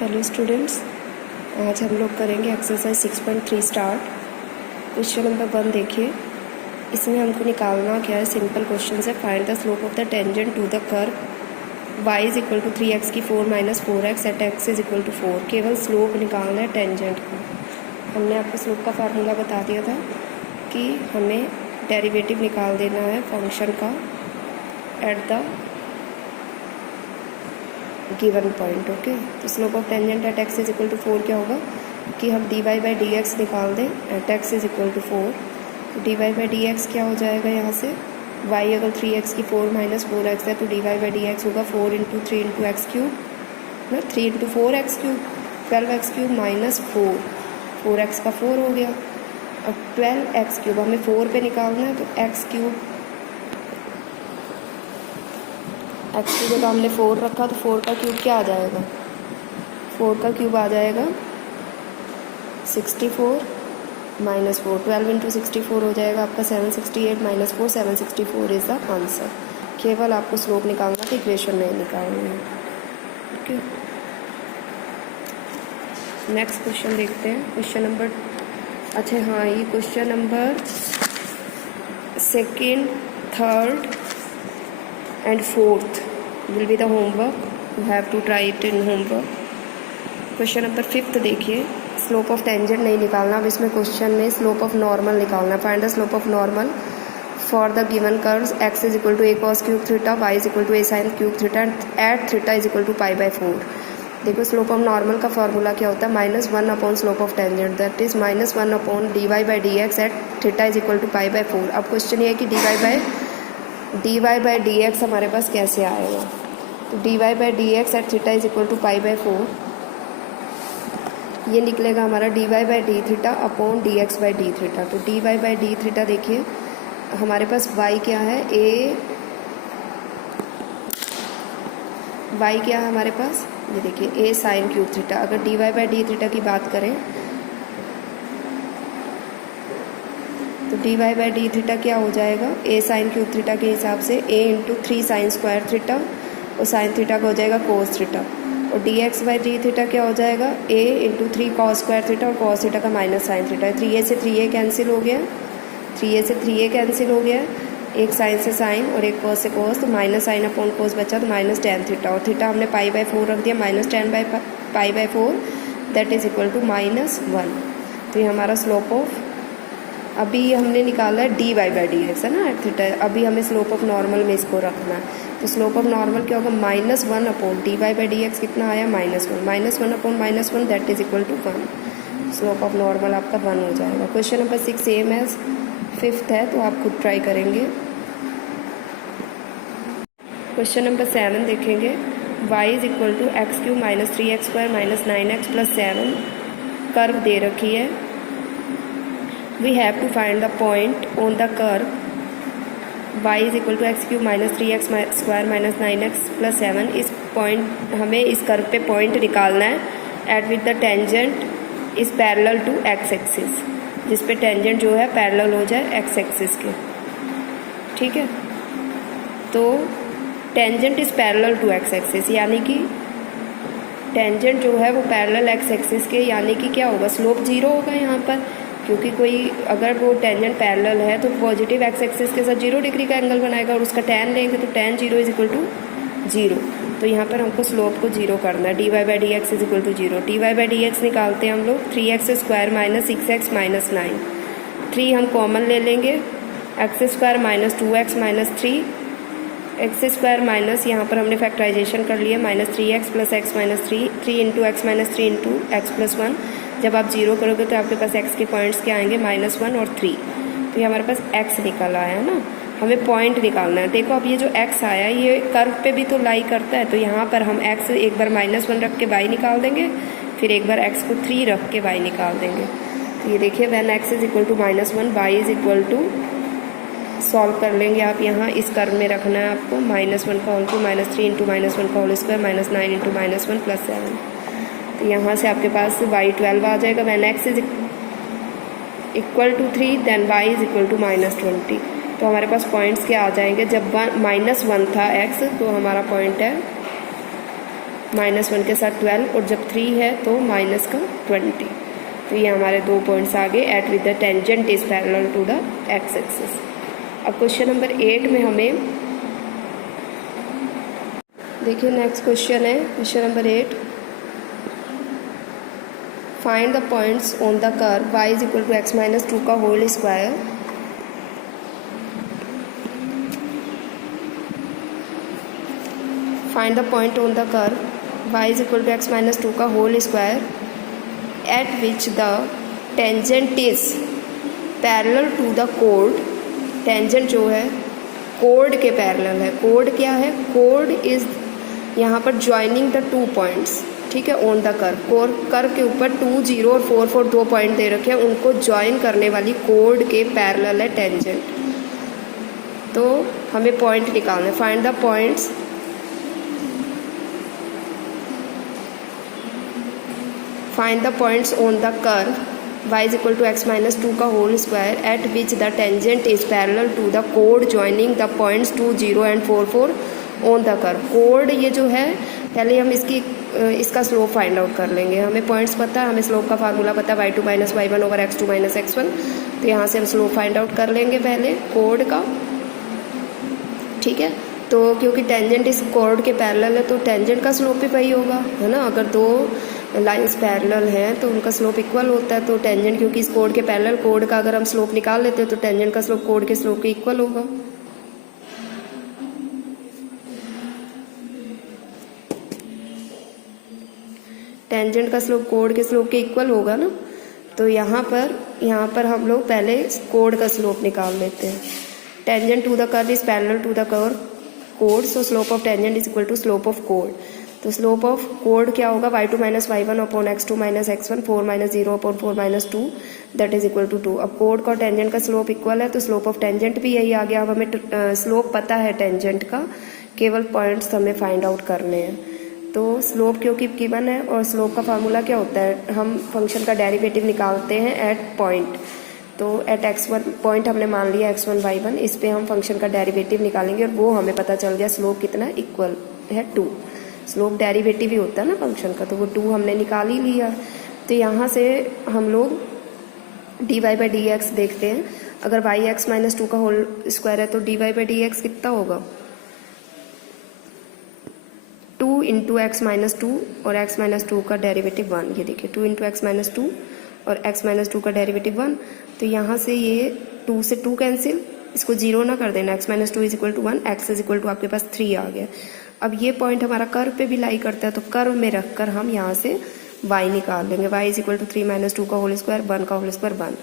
Hello students, आज हम लोग करेंगे एक्सरसाइज 6.3 स्टार्ट। क्वेश्चन नंबर 1 देखिए। इसमें हमको निकालना क्या है, सिंपल क्वेश्चन है। Find the slope of the tangent to the curve y is equal to 3x की 4 minus 4x at x is equal to 4। केवल स्लोप निकालना है टेंजेंट का। हमने आपको स्लोप का फार्मूला बता दिया था कि हमें डेरिवेटिव निकाल देना है फंक्शन का at the given point. Okay, तो slope of tangent at x is equal to 4 क्या होगा कि हम dy बाई डी एक्स निकाल दें at x is equal to 4। तो dy बाई डी एक्स क्या हो जाएगा यहाँ से, y अगर 3x की 4 माइनस 4x है तो dy बाई डी एक्स होगा 4 इंटू 3 इंटू एक्स क्यूब ना, 3 into 4x cube, 12x cube minus 4x का 4 हो गया। अब 12x क्यूब हमें 4 पे निकालना है, तो x क्यूब एक्स की जगह हमने 4 रखा तो 4 का क्यूब क्या आ जाएगा, 4 का क्यूब आ जाएगा 64 माइनस 4, 12 इंटू 64 हो जाएगा आपका 768 माइनस 4, 764 इज द आंसर। केवल आपको स्लोप निकालना था, इक्वेशन नहीं निकालनी है। ओके, नेक्स्ट क्वेश्चन देखते हैं। क्वेश्चन नंबर, अच्छा हाँ, ये question number 2nd, 3rd and 4th will be the homework. You have to try it in homework. Question number 5th देखिए। स्लोप ऑफ टेंजेंट नहीं निकालना, अब इसमें क्वेश्चन में स्लोप ऑफ नॉर्मल निकालना। Find the slope of normal for the given curves x is equal to a cos cube theta, y is equal to a sin cube theta at theta is equal to pi by 4। देखो, slope of normal का formula क्या होता है, -1 upon slope of tangent, that is -1 upon dy by d x at theta is equal to pi by 4। अब question ये है कि dy by d x हमारे पास कैसे आएगा। तो dy by d x at theta is equal to pi by 4, ये निकलेगा हमारा dy by d theta upon d x by d theta. तो dy बाई डी थीटा देखिए, हमारे पास y क्या है, y क्या है हमारे पास, ये देखिए a साइन क्यूब थीटा। अगर dy बाई डी थीटा की बात करें तो dy बाई डी थीटा क्या हो जाएगा, a साइन क्यूब थीटा के हिसाब से a into 3 sine square theta, और साइन थीटा का हो जाएगा कोस थीटा। और dx बाई डी थीटा क्या हो जाएगा, a into 3 cos square theta, और कॉस थीटा का माइनस साइन थीटा। 3a से 3a कैंसिल हो गया, 3a से 3a कैंसिल हो गया, एक साइन से साइन और एक कॉस से कॉस, तो माइनस साइन अपॉन कॉस बचा, तो माइनस टेन थीटा। और थीटा हमने पाई बाई 4 रख दिया, minus 10 by pi by 4 that is equal to -1। तो ये हमारा स्लोप ऑफ, अभी हमने निकाला है dy बाई डी एक्स है ना एट थीटा, अभी हमें स्लोप ऑफ नॉर्मल में इसको रखना है। तो स्लोप ऑफ नॉर्मल क्या होगा, -1 upon dy by d x कितना आया, -1 upon -1 that is equal to 1। Slope of normal आपका 1 हो जाएगा। Question number 6 same as 5th है, तो आप खुद ट्राई करेंगे। क्वेश्चन नंबर 7 देखेंगे। y is equal to x cube minus 3x square minus 9x plus 7 curve दे रखी है। We have to find the point on the curve y is equal to x cube minus 3x square minus 9x plus 7। इस point, हमें इस curve पे point निकालना है at with the tangent is parallel to x axis, जिस पे tangent जो है पैरेलल हो जाए x एक्सिस के। ठीक है, तो tangent is parallel to x axis, यानी कि टेंजेंट जो है वो पैरेलल x एक्सिस के, यानी कि क्या होगा, स्लोप 0 होगा यहाँ पर, क्योंकि कोई अगर वो टेंजेंट पैरेलल है तो पॉजिटिव एक्स एक्सिस के साथ 0 डिग्री का एंगल बनाएगा, और उसका tan लेंगे तो tan 0 इज इक्वल टू 0। तो यहाँ पर हमको स्लोप को 0 करना है। dy by d x is equal to 0। dy by d x निकालते हैं हम लोग, 3x square minus 6x minus 9, 3 हम कॉमन ले लेंगे, x square minus 2x minus 3, x square minus, यहाँ पर हमने फैक्टराइजेशन कर लिया, minus 3x plus x minus 3 into x minus 3 into x plus 1। जब आप 0 करोगे तो आपके पास x के पॉइंट्स क्या आएंगे, -1 और 3। तो ये हमारे पास x निकल आया है ना, हमें पॉइंट निकालना है। देखो, अब ये जो x आया ये कर्व पे भी तो लाई करता है, तो यहाँ पर हम x एक बार -1 रख के y निकाल देंगे, फिर एक बार x को 3 रख के y निकाल देंगे। तो ये देखिए, when x is equal to -1 y is equal to, solve कर लेंगे आप, यहाँ इस कर्व में रखना है आपको, -1 का होल टू -3 इंटू -1 का whole square minus 9 into -1 plus 7। तो यहाँ से आपके पास y12 आ जाएगा। When x is equal to 3 then y is equal to -20। तो हमारे पास पॉइंट्स क्या आ जाएंगे, जब -1 था x तो हमारा पॉइंट है -1 के साथ 12 और जब 3 है तो माइनस का 20। तो ये हमारे 2 पॉइंट्स आ गए at with the tangent is parallel to the x axis. अब क्वेश्चन नंबर 8 में हमें देखिए नेक्स्ट क्वेश्चन है question number 8। Find the points on the curve y is equal to x minus 2 का whole square. Find the point on the curve y is equal to x minus 2 का whole square at which the tangent is parallel to the कोड। Tangent जो है code के parallel है। Code क्या है? Code is यहाँ पर ज्वाइनिंग द 2 पॉइंट्स, ठीक है, ऑन द कर्व। कर्व के ऊपर 2, 0 और 4, 4 2 पॉइंट दे रखे हैं, उनको ज्वाइन करने वाली कोड के पैरेलल है टेंजेंट। तो हमें पॉइंट निकालना है। Find the points find the points on the curve y is equal to x minus 2 का whole square at which the tangent is parallel to the कोड joining the points 2, 0 and 4, 4 on the curve. कोड ये जो है, पहले हम इसका slope find out कर लेंगे। हमें पॉइंट्स पता है, हमें स्लोप का फार्मूला पता है y2 minus y1 over x2 minus x1। तो यहाँ से हम स्लोप फाइंड आउट कर लेंगे पहले कोड का, ठीक है। तो क्योंकि टेंजेंट इस कोड के पैरेलल है तो टेंजेंट का स्लोप भी वही होगा, है ना। अगर 2 लाइंस पैरेलल हैं तो उनका स्लोप इक्वल होता है। तो टेंजेंट क्योंकि इस कोड के पैरेलल, कोड का अगर हम स्लोप निकाल लेते हैं तो टेंजेंट का स्लोप कोड के स्लोप के इक्वल होगा। टेंजेंट का स्लोप कोड के स्लोप के इक्वल होगा ना। तो यहाँ पर हम लोग पहले कोड का स्लोप निकाल लेते हैं। Tangent to the curve is parallel to the curve कोड, so slope of tangent is equal to slope of कोड। तो स्लोप ऑफ कोड क्या होगा? y2 minus y1 upon x2 minus x1, 4 minus 0 upon 4 minus 2 that is equal to 2। अब code का tangent का slope equal है तो स्लोप ऑफ टेंजेंट भी यही आ गया। अब हमें स्लोप पता है टेंजेंट का, केवल पॉइंट्स हमें फाइंड आउट करने हैं। तो स्लोप क्योंकि गिवन है और स्लोप का फार्मूला क्या होता है, हम फंक्शन का डेरिवेटिव निकालते हैं एट पॉइंट। तो एट x1 पॉइंट हमने मान लिया x1 y1, इस पे हम फंक्शन का डेरिवेटिव निकालेंगे और वो हमें पता चल गया स्लोप कितना इक्वल है 2। स्लोप डेरिवेटिव ही होता है ना फंक्शन का, तो वो 2 हमने निकाल ही लिया। तो यहाँ से हम लोग dy बाई डी एक्स देखते हैं। अगर y x माइनस 2 का होल स्क्वायर है तो dy बाई डी एक्स कितना होगा? 2 इंटू एक्स माइनस 2 और x माइनस 2 का डेरिवेटिव 1। ये देखिए 2 इंटू एक्स माइनस 2 और x माइनस 2 का डेरिवेटिव 1। तो यहाँ से ये 2 से 2 कैंसिल, इसको 0 ना कर देना। x minus 2 is equal to 1, x is equal to आपके पास 3 आ गया। अब ये पॉइंट हमारा कर्व पे भी लाई करता है, तो कर्व में रखकर हम यहाँ से y निकाल लेंगे। y is equal to 3 minus 2 का होल स्क्वायर, 1 का होल स्क्वायर 1।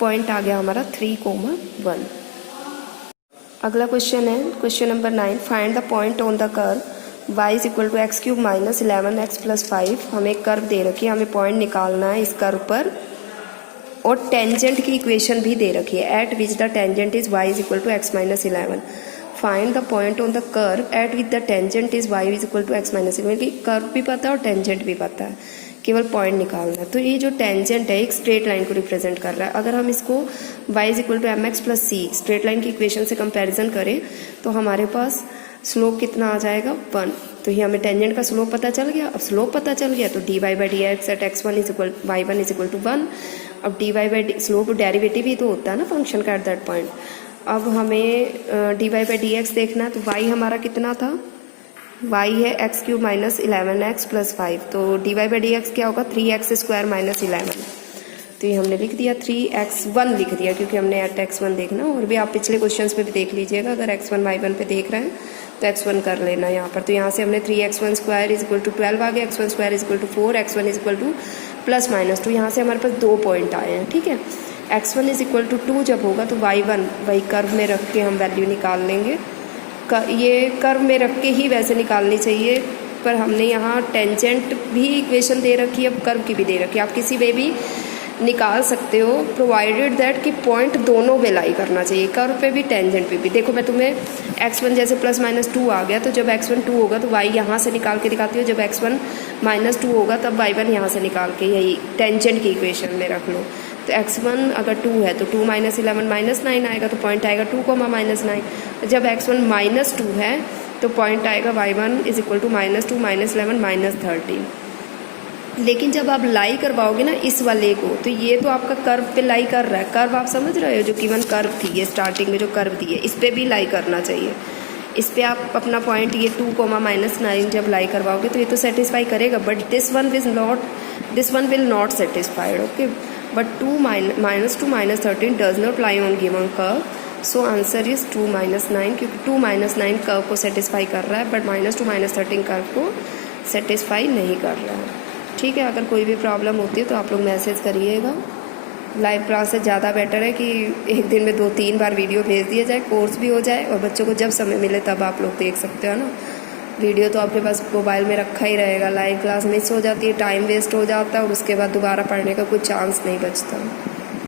पॉइंट आ गया हमारा 3,1। अगला क्वेश्चन है question number 9। Find the point on the curve y is equal to x cube minus 11x plus 5। हमें एक कर्व दे रखी है, हमें पॉइंट निकालना है इस कर्व पर और टेंजेंट की इक्वेशन भी दे रखी है at which the tangent is y is equal to x minus 11। Find the point on the curve at which the tangent is y is equal to x minus 11। Curve भी पता है और tangent भी पता है, केवल पॉइंट निकालना है। तो ये जो टेंजेंट है एक स्ट्रेट लाइन को रिप्रेजेंट कर रहा है। अगर हम इसको y is equal to m x plus c straight line की इक्वेशन से कंपेरिजन करें तो हमारे पास स्लोप कितना आ जाएगा? 1। तो ये हमें टेंजेंट का स्लोप पता चल गया। अब स्लोप पता चल गया तो dy by d x at x1 is equal y1 is equal to 1। अब dy बाई स्लोप डेरिवेटिव ही तो होता है ना फंक्शन का एट दैट पॉइंट। अब हमें dy बाई डी एक्स देखना है। तो y हमारा कितना था? y है x cube minus 11x plus 5। तो dy बाई डी एक्स क्या होगा? 3x square minus 11। तो ये हमने लिख दिया 3x1 लिख दिया क्योंकि हमने एट x1 देखना। और भी आप पिछले क्वेश्चंस पे भी देख लीजिएगा, अगर x1 y1 पे देख रहे हैं तो x1 कर लेना यहाँ पर। तो यहाँ से हमने 3x1 square is equal to 12 आ गया, x1 square is equal to 4, x1 is equal to plus minus 2। यहाँ से हमारे पास 2 पॉइंट आए हैं, ठीक है। x1 इज इक्वल टू 2 जब होगा तो y1 वही कर्व में रख के हम वैल्यू निकाल लेंगे। ये कर्व में रख के ही वैसे निकालनी चाहिए, पर हमने यहाँ टेंजेंट भी इक्वेशन दे रखी है, अब कर्व की भी दे रखी है। आप किसी वे भी निकाल सकते हो प्रोवाइडेड दैट कि पॉइंट दोनों पे लाई करना चाहिए, कर्व पे भी टेंजेंट पे भी। देखो मैं तुम्हें x1 जैसे प्लस माइनस 2 आ गया तो जब x1 2 होगा तो y यहाँ से निकाल के दिखाती हो, जब x1 माइनस 2 होगा तब y1 यहाँ से निकाल के यही टेंजेंट की इक्वेशन में रख लो। तो x1 अगर 2 है तो 2 माइनस 11 माइनस 9 आएगा, तो पॉइंट आएगा 2, माइनस 9। जब x1 माइनस 2 है तो पॉइंट आएगा y1 इज इक्वल टू -2 -11 -13। लेकिन जब आप लाई करवाओगे ना इस वाले को, तो ये तो आपका कर्व पे लाई कर रहा है। कर्व आप समझ रहे हो, जो गिवन कर्व थी ये स्टार्टिंग में जो कर्व दी है, इस पर भी लाई करना चाहिए। इस पर आप अपना पॉइंट ये 2, -9 जब लाई करवाओगे तो ये तो सेटिस्फाई करेगा, but this one will not satisfied. Okay, but -2 -13 does not lie on given curve, so answer is 2 -9, क्योंकि 2 -9 कर्व को सेटिस्फाई कर रहा है, बट -2 -13 कर्व को सेटिस्फाई नहीं कर रहा है। ठीक है, अगर कोई भी प्रॉब्लम होती है तो आप लोग मैसेज करिएगा। लाइव क्लास से ज़्यादा बेटर है कि एक दिन में 2-3 बार वीडियो भेज दिया जाए, कोर्स भी हो जाए और बच्चों को जब समय मिले तब आप लोग देख सकते हो ना। वीडियो तो आपके पास मोबाइल में रखा ही रहेगा। लाइव क्लास मिस हो जाती है, टाइम वेस्ट हो जाता है और उसके बाद दोबारा पढ़ने का कोई चांस नहीं बचता।